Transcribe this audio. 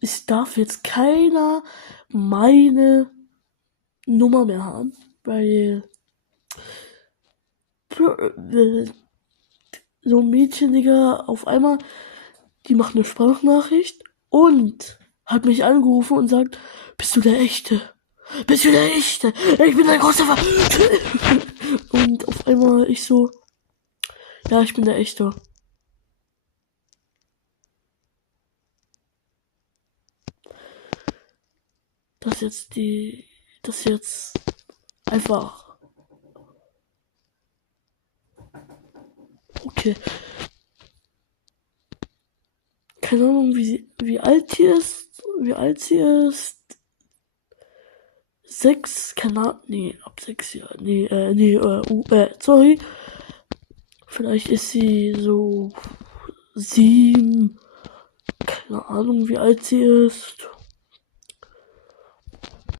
es darf jetzt keiner meine Nummer mehr haben, weil so ein Mädchen, Digga, auf einmal, die macht eine Sprachnachricht und hat mich angerufen und sagt, bist du der Echte? Bist du der Echte? Ich bin dein großer Und auf einmal ich so, ja, ich bin der Echte. Das jetzt einfach, okay. Keine Ahnung, wie alt sie ist. 6, keine Ahnung, nee, ab 6 Jahren, sorry. Vielleicht ist sie so 7, keine Ahnung, wie alt sie ist.